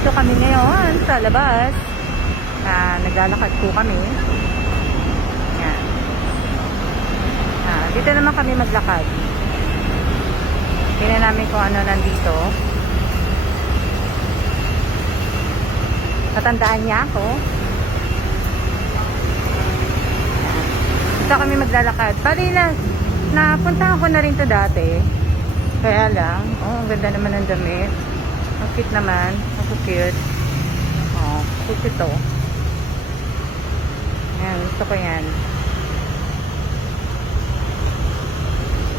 nandito kami ngayon sa labas. Naglalakad po kami. Yan. Dito naman kami maglakad. Tingnan namin kung ano nandito. Tatandaan niya ako. Yan. Dito kami maglalakad. Bali lang, napuntahan ko na rin to dati. Kaya lang, ang ganda naman ng damit. Ang cute naman. Ang cute. Cute ito. Ayan, gusto ko yan.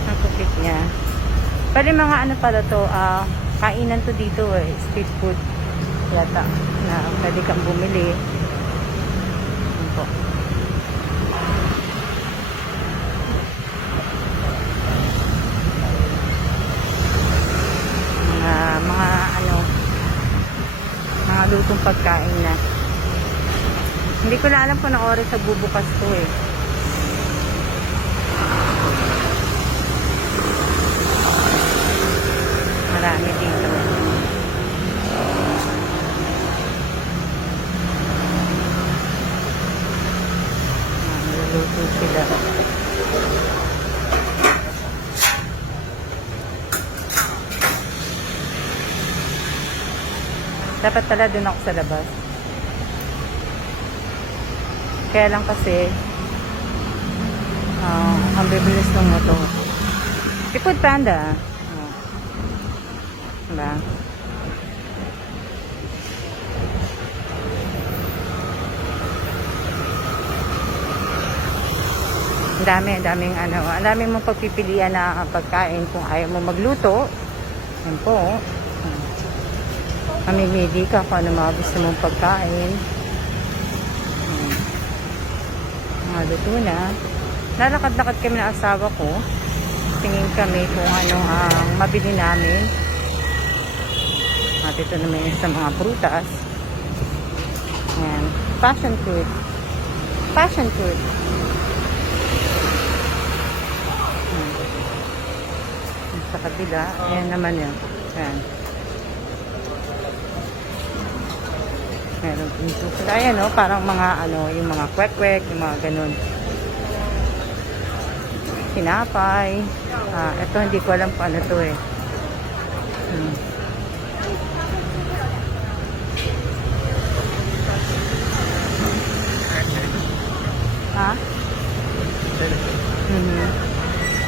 Ang cute niya. Pwede mga ano pala to, kainan to dito street food. Yata, na pwede kang bumili. Ayan po. Mga lutong pagkain na. Hindi ko na alam kung anong oras sa bubukas to Marami dito. Niluluto sila. Dapat pala dun ako sa labas. Kaya lang kasi ang bibilis ng motor. Si Food Panda. Diba? Ang daming mong pagpipilian na pagkain kung ayaw mo magluto. Yan po. Mamimili ka kung ano mga gusto mong pagkain. Mga luto na. Lalakad-lakad kami ng asawa ko. Tingin kami kung ano ang mabili namin. At ito naman sa mga prutas. Ayan. Passion fruit. Passion fruit. Ayan. Sa kabila. Ayan naman yun. Ayan. Meron dito sila. Ayan parang mga yung mga kwek-kwek, yung mga ganun. Tinapay. Ito hindi ko alam kung ano to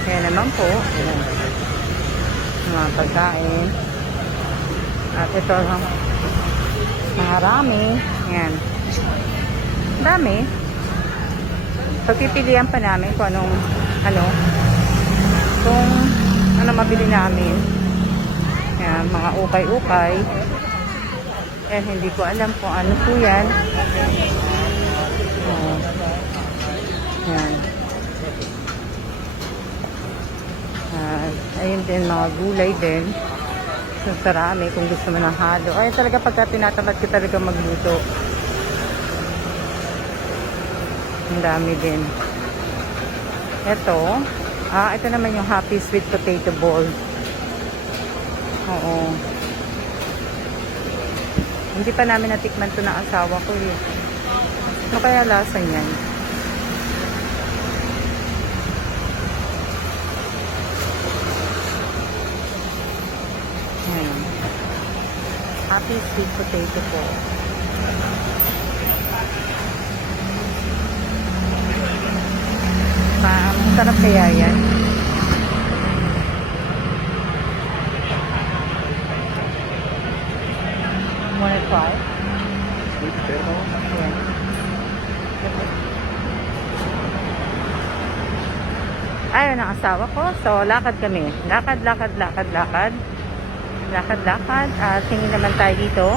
Kaya naman po. Ayan. Mga pagkain. At ito mga rami. Ayan. Dami. Pagpipilian pa namin kung kung ano mabili namin. Ayan, mga ukay-ukay. Hindi ko alam kung ano po yan. Ayan. Ayun din, mga gulay din. Sa rami, kung gusto mo ng halo. Ay, talaga pagka tinatamad ka talaga magluto. Ang dami din. Ito naman yung Happy Sweet Potato Ball. Oo. Hindi pa namin natikman to ng asawa ko Ano kaya lasa niyan? Ayan. Happy Sweet Potato po. Masarap kaya yan? Wanna try? Sweet potato? Ayan. Ayun ang asawa ko. So, lakad kami. Lakad. Tingin naman tayo dito.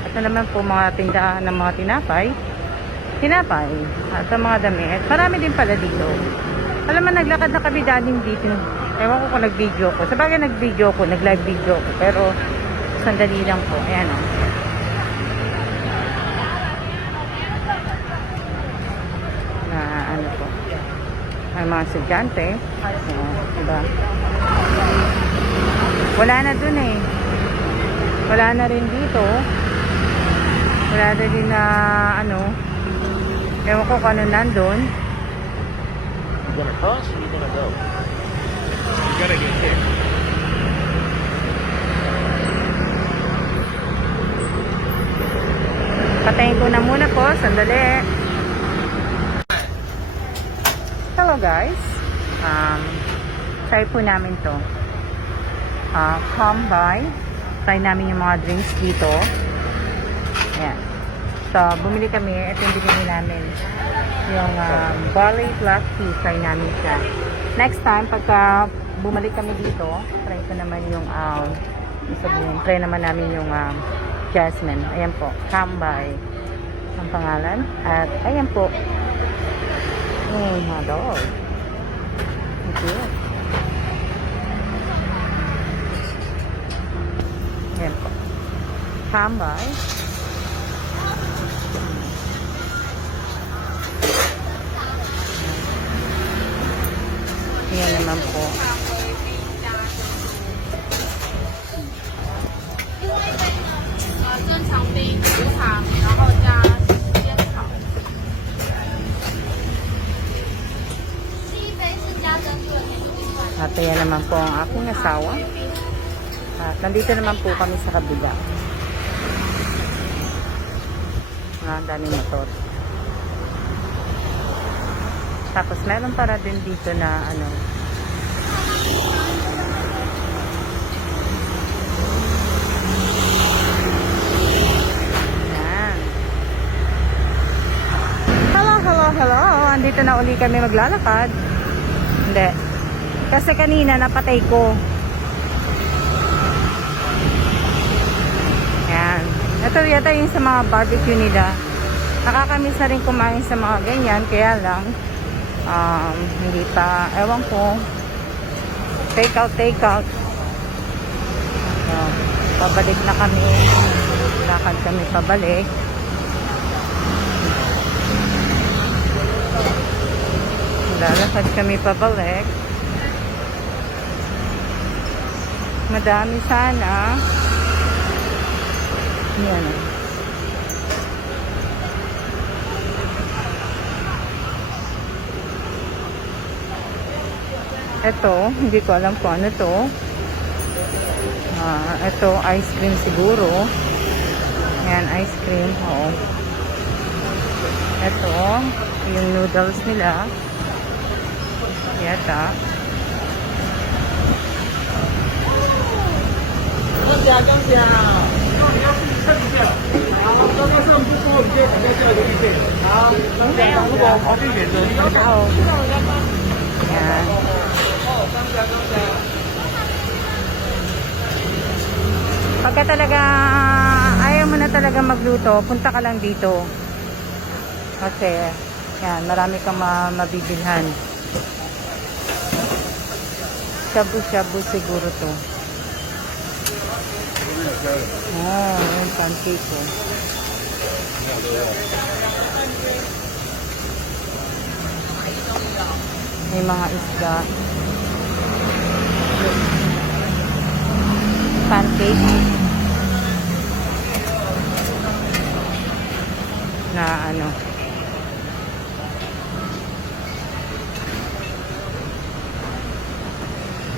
Ito naman po mga tindahan ng mga tinapay. At ang mga damit. Marami din pala dito. Alam mo, naglakad na kami dating dito. Ewan ko kung nag-video ko. Sabagay nag-video ko, nag-live video ko. Pero, sandali lang po. Ayan po. May mga estudyante. Diba? Wala na dun Wala na rin dito. Wala na din na ano. Ewan ko kung ano nandun. You gonna cross or you gonna go? You gotta get there. Patayin ko na muna po. Sandali. Hello guys. Try po namin to. Come by. Try namin yung mga drinks dito. Ayan. So, bumili kami. Ito yung binili namin. Yung barley black tea. Try namin siya. Next time, pagka bumalik kami dito, try ko naman yung sabihin, try naman namin yung jasmine. Ayan po. Come by. Ang pangalan. At ayan po. Dog. Thank you. Ayan po. Come by. Ayan naman po. 正常冰无糖，然后加仙草。第一杯是加珍珠的甜心块。 At ayan naman po ang aking asawa. At nandito naman po kami sa kabila. Ang daming motor. Tapos meron para din dito na ano. Yan. Hello. Andito na uli kami maglalakad. Hindi. Kasi kanina napatay ko. Yan. Ito yata yung sa mga barbecue nila. Nakakamiss na rin kumain sa mga ganyan. Kaya lang, hindi pa, ewan ko. Take out. Pabalik na kami. Lakad kami pabalik. Lalakad kami pabalik. Madami sana. Yan. Ito, hindi ko alam kung ano to. Ito, ice cream siguro. Yan, ice cream. Oo. Ito, yung noodles nila. Yata. Yan. Pagka talaga ayaw mo na talaga magluto, punta ka lang dito. Kasi yan, marami kang mabibilhan. Shabu-shabu siguro to. Yung pancake ko. May mga isda. Pancake. Na ano.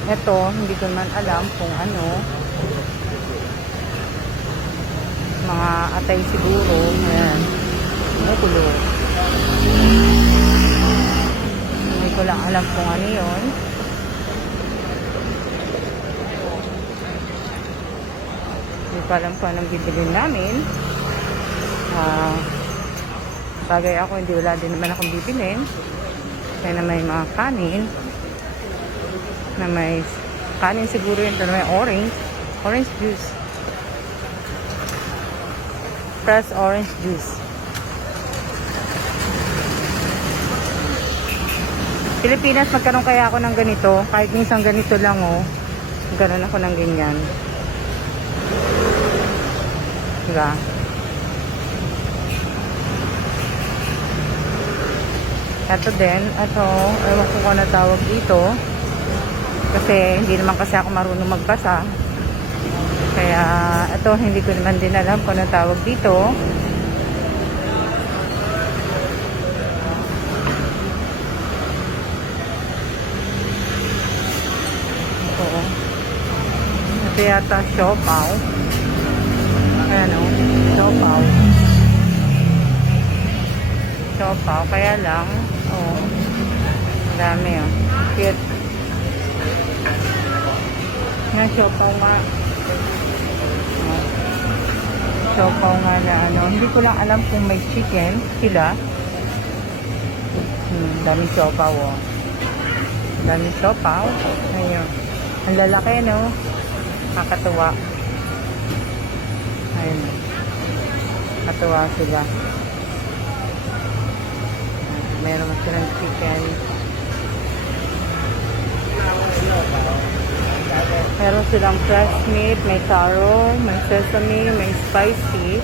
Ito, hindi ko man alam kung ano. Mga atay siguro. Ayan. Kumukulo. Hindi ko lang alam kung ano yun. Hindi ko alam kung anong bibilin namin. Bagay ako, hindi wala din naman akong bibilin. Kaya na may mga kanin. Na may kanin siguro yun. Na may orange juice. Fresh orange juice. Pilipinas, magkaroon kaya ako ng ganito. Kahit minsan ganito lang, oh. Magkaroon ako ng ganyan. Diba? Ito din. Ito, ewan ko kung ano tawag dito. Kasi hindi naman kasi ako marunong magbasa. Kaya ito, hindi ko naman din alam kung ano tawag dito. Ito yata siopaw. Ayan o, siopaw. Siopaw, kaya lang, oh, dami oh. Cute. Nga, siopaw nga. Oh. Siopaw nga na ano. Hindi ko lang alam kung may chicken sila. Daming siopaw oh. Daming siopaw. Ayun. Ang lalaki no. Nakakatuwa. Ayun. Nakakatuwa sila. Meron silang chicken. Meron silang fresh meat, may taro, may sesame, may spicy.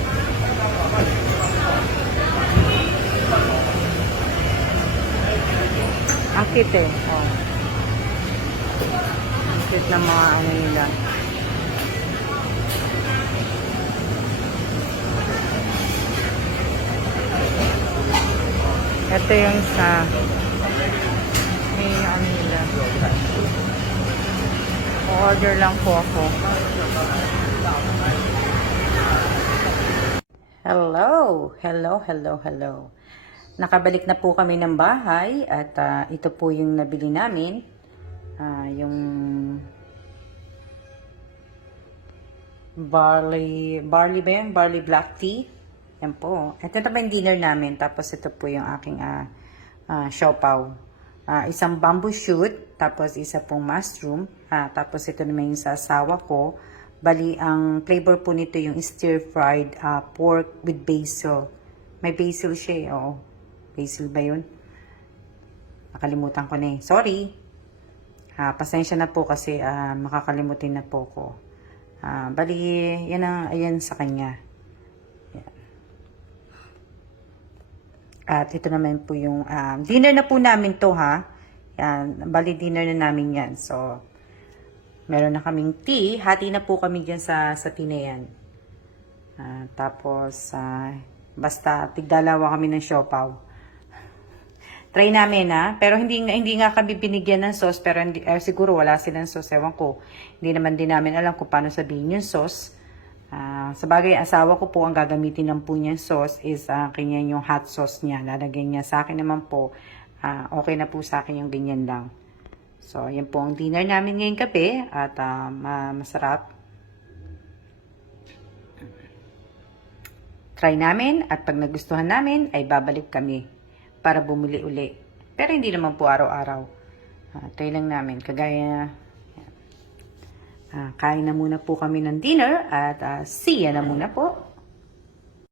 Akit eh. Oh. Akit na mga ano nila. Ito yung sa may ano nila. Order lang po ako. Hello! Hello, hello, hello. Nakabalik na po kami ng bahay at ito po yung nabili namin. Yung barley ba yan? Barley black tea. Yan po. Ito na pa yung dinner namin. Tapos ito po yung aking siopaw. Isang bamboo shoot. Tapos isa pong mushroom. Tapos ito naman yung sa asawa ko. Bali, ang flavor po nito yung stir-fried pork with basil. May basil siya eh. Oo. Basil ba yun? Nakalimutan ko na eh. Sorry. Pasensya na po kasi makakalimutin na po ko. Bali, yan ang ayan sa kanya. Yan. At ito naman po yung dinner na po namin to ha. Yan. Bali, dinner na namin yan. So, meron na kaming tea. Hati na po kami dyan sa tea na yan. Tapos, basta tigdalawa kami ng siopaw. Try namin pero hindi nga kami binigyan ng sauce, pero siguro wala silang sauce, ewan ko. Hindi naman din namin alam kung paano sabihin yung sauce. Sa bagay, asawa ko po ang gagamitin ng po niyang sauce is kanya yung hot sauce niya. Lalagyan niya sa akin naman po, okay na po sa akin yung ganyan lang. So, yan po ang dinner namin ngayong gabi at masarap. Try namin at pag nagustuhan namin ay babalik kami para bumili uli. Pero hindi naman po araw-araw. Try lang namin. Kagaya, kain na muna po kami ng dinner at see ya na muna po.